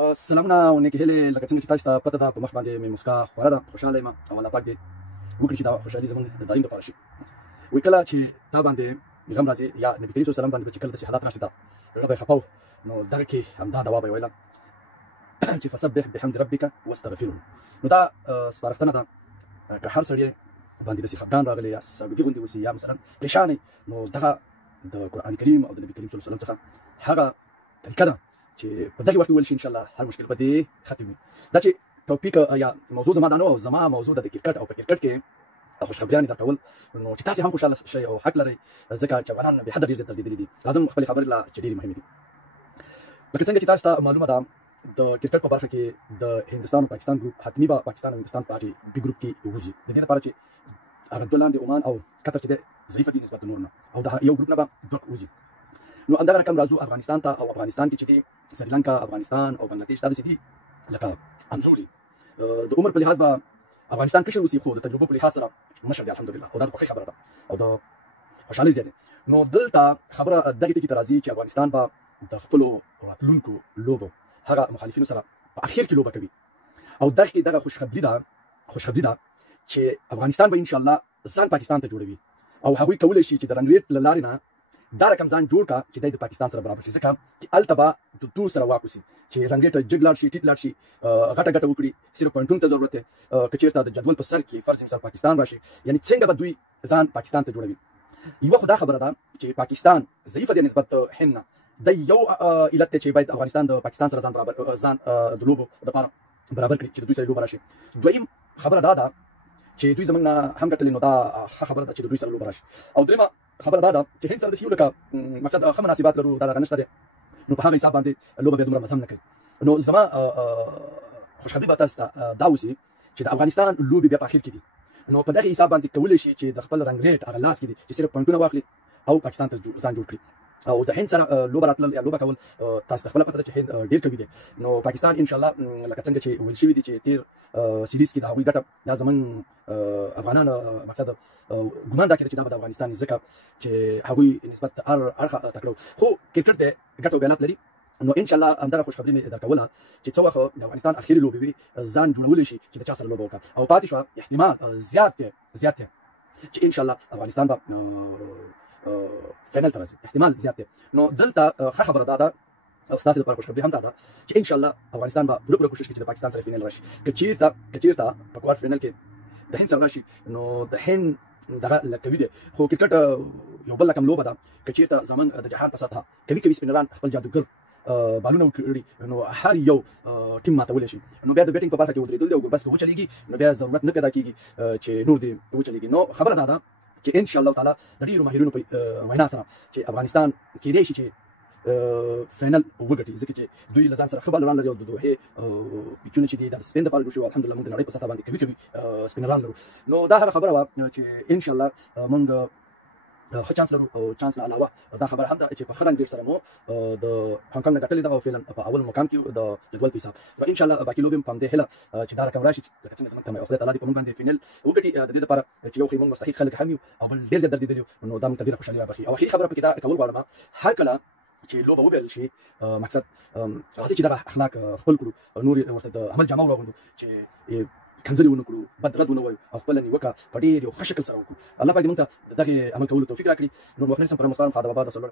سلامونه او نیکې هیلې لکه څنګه چې تاسو ته پته ده په مخ باندې مې مسکا خوره ده خوشحاله یم او الله پاک دې وکړي چې دا خوشحالي زموږ د دایم دپاره شي وایي کله چې تا باندې غم راځي یا نبي کریم صلی الله علیه وسلم باندې چې کله داسې حالات راشي دا زړه به یې خفه و نو دغه کې همدا دوا به یې ویله چې فسبح بحمد ربک واستغفره نو دا سپارښتنه ده که هر سړی باندې داسې خفګان راغلی یا سړګي غوندې اوسي یا مثلا پریشان نو دغه د قرآن کریم او د نبي کریم صلی الله علیه وسلم څخه هغه طریقه ده چې په دغه وخت کې ویل شي ان شاء الله هر مشکل به دې ختم وي دا چې ټاپیک یا موضوع زما دا نه و زما موضوع د کرکټ او په کرکټ کې خوشخبریانې درکول نو چې تاسې هم خوشحاله شئ او حق لرئ ځکه چې افغانان بې حده ډېر زیات دردېدلي دي لازم خپلې خبرې لا چې ډېرې مهمې دي لکه څنګه چې تاسو ته معلومه ده د کرکټ په برخه کې د هندوستان او پاکستان ګروپ حتمي به پاکستان او هندوستان په هغې بي ګروپ کې ووځي د دې لپاره چې هغه دوه لاندې عمان او قطر چې دی ضعیفه دي نسبت د نورو نه او د یو ګروپ نه به دوه وځي نو همدغه رقم راځو افغانستان ته او افغانستان کې چې دی سریلانکا افغانستان او بنګلاديش دا داسې دي لکه انځور دي د عمر په لحاظ به افغانستان کشر اوسي خو د تجربو په لحاظ سره مشر دی الحمدلله او دا د خوښۍ خبره ده او د خوشحالۍ ځای دی نو دلته خبره دغې ټکي ته راځي چې افغانستان به د خپلو راتلونکو لوبو هغه مخالفینو سره په اخر کې لوبه کوي او دغه خوشخبري ده چې افغانستان به ان شاء الله ځان پاکستان ته جوړوي او هغوی کولی شي چې د رنګ ریټ له لارې نه دا رقم ځان جوړ کړه چې دی د پاکستان سره برابر شي ځکه چې هلته به د دوی سره واک وسي چې رنګ ریټ جګ لاړ شي ټیټ لاړ شي غټه ګټه وکړي صرف پوینټونو ته ضرورت دی که چېرته د جدول په سر کې فرض مثال پاکستان راشي یعنې څنګه به دوی ځان پاکستان ته جوړوي یوه خو دا خبره ده چې پاکستان ضعیفه دی نسبت د هند نه د یو علت دی چې باید افغانستان د پاکستان سره ځان د لوبو دپاره برابر کړي چې د دوی سره لوبه راشي دویم خبره دا ده چې دوی زموږ نه هم ګټلې نو دا ښه خبره ده چې د دوی سره لوبه راشي او درېیمه خبره دا ده چې هند سره داسې یو لکه مقصد ښه مناسبات لرو دا دغه نشته دی نو په هغه حساب باندې لوبه بیا دومره مزه نه کوي نو زما خوشخبري به تاسو ته دا اوسي چې د افغانستان لوبې بیا په اخر کې دي نو په دغه حساب باندې کولی شي چې د خپل رنګ ریټ هغه لاس کې دي چې صرف پوینټونه واخلي او پاکستان ته ځان جوړ کړي او د هند سره لوبه راتلل یا لوبه کول تاسو ته خپله پته ده چې هند ډېر قوي دی نو پاکستان ان شاء الله لکه څنګه چې ویل شوي دي چې تېر سیریز کې د هغوی ګټه دا زموږ افغانان مقصد ګمان دا کېده چې دا به د افغانستان ځکه چې هغوی نسبت هر اړخه تکړه خو کرکټ دی ګټه او بیانات لري نو ان شاء الله همدغه خوشخبري مې درکوله چې څه وخت د افغانستان اخري لوبې وي ځان جوړولی شي چې د چا سره لوبه وکړه او پاتې شوه احتمال زیات دی چې ان شاء الله افغانستان به فاینل ته راځي احتمال زیات دی نو دلته ښه خبره دا ده او ستاسې لپاره خوشخبري هم دا ده چې ان شاء الله افغانستان به پوره کوشش کوي چې د پاکستان سره فاینل راشي که چېرته په کوارټ فاینل کې د هند سره راشي نو د هند دغه قوي دی خو کرکټ یو بل رقم لوبه ده که چېرته زموږ د جهان په سطحه قوي سپینران خپل جادوګر بالونه وکړي نو هر یو ټیم ماتولی شي نو بیا د بیټینګ په برخه کې ودرېدل دی او بس که وچلېږي نو بیا ضرورت نه پیدا کېږي چې نور دې وچلېږي نو خبره دا ده چې ان شاء الله تعالی د ډېرو ماهرینو په وینا سره چې افغانستان کېدی شي چې فاینل وګټي ځکه چې دوی له ځان سره ښه بالران لري او د دوحې پیچونه چې دي دا د سپین دپاره جوړ شوي الحمدلله موږ د نړۍ په سطحه باندې قوي سپینران لرو نو دا هغه خبره وه چې ان شاء الله موږ ښه چانس لرو او چانس نه علاوه دا خبره هم ده چې په ښه رنګ ریټ سره مو د هانګکانګ نه ګټلې ده او فعلا په اول مقام کې د جدول په حساب نو ان شاء الله باقي لوبې هم په همدې هیله چې دا رقم راشي لکه څنګه زموږ ته خدای تعالی دې په موږ باندې فینل وګټي د دې لپاره چې یو خو موږ مستحق خلک هم یو او بل ډېر زیات دردېدلي نو دا موږ ته ډېره خوشحالي رابخي او اخري خبره پکې دا کول غواړم هر کله چې لوبه وبایل شي مقصد راځي چې دغه اخلاق خپل کړو نور ورته د عمل جامه وراغوندو چې کنځلې ونه کړو بد رد ونه وایو او خپله نیوکه په ډېر یو ښه شکل سره وکړو الله پاک دې موږ ته د دغې عمل کولو توفیق راکړي نور وخت نه سم پر مسپارم خادم آباد او سرلوړ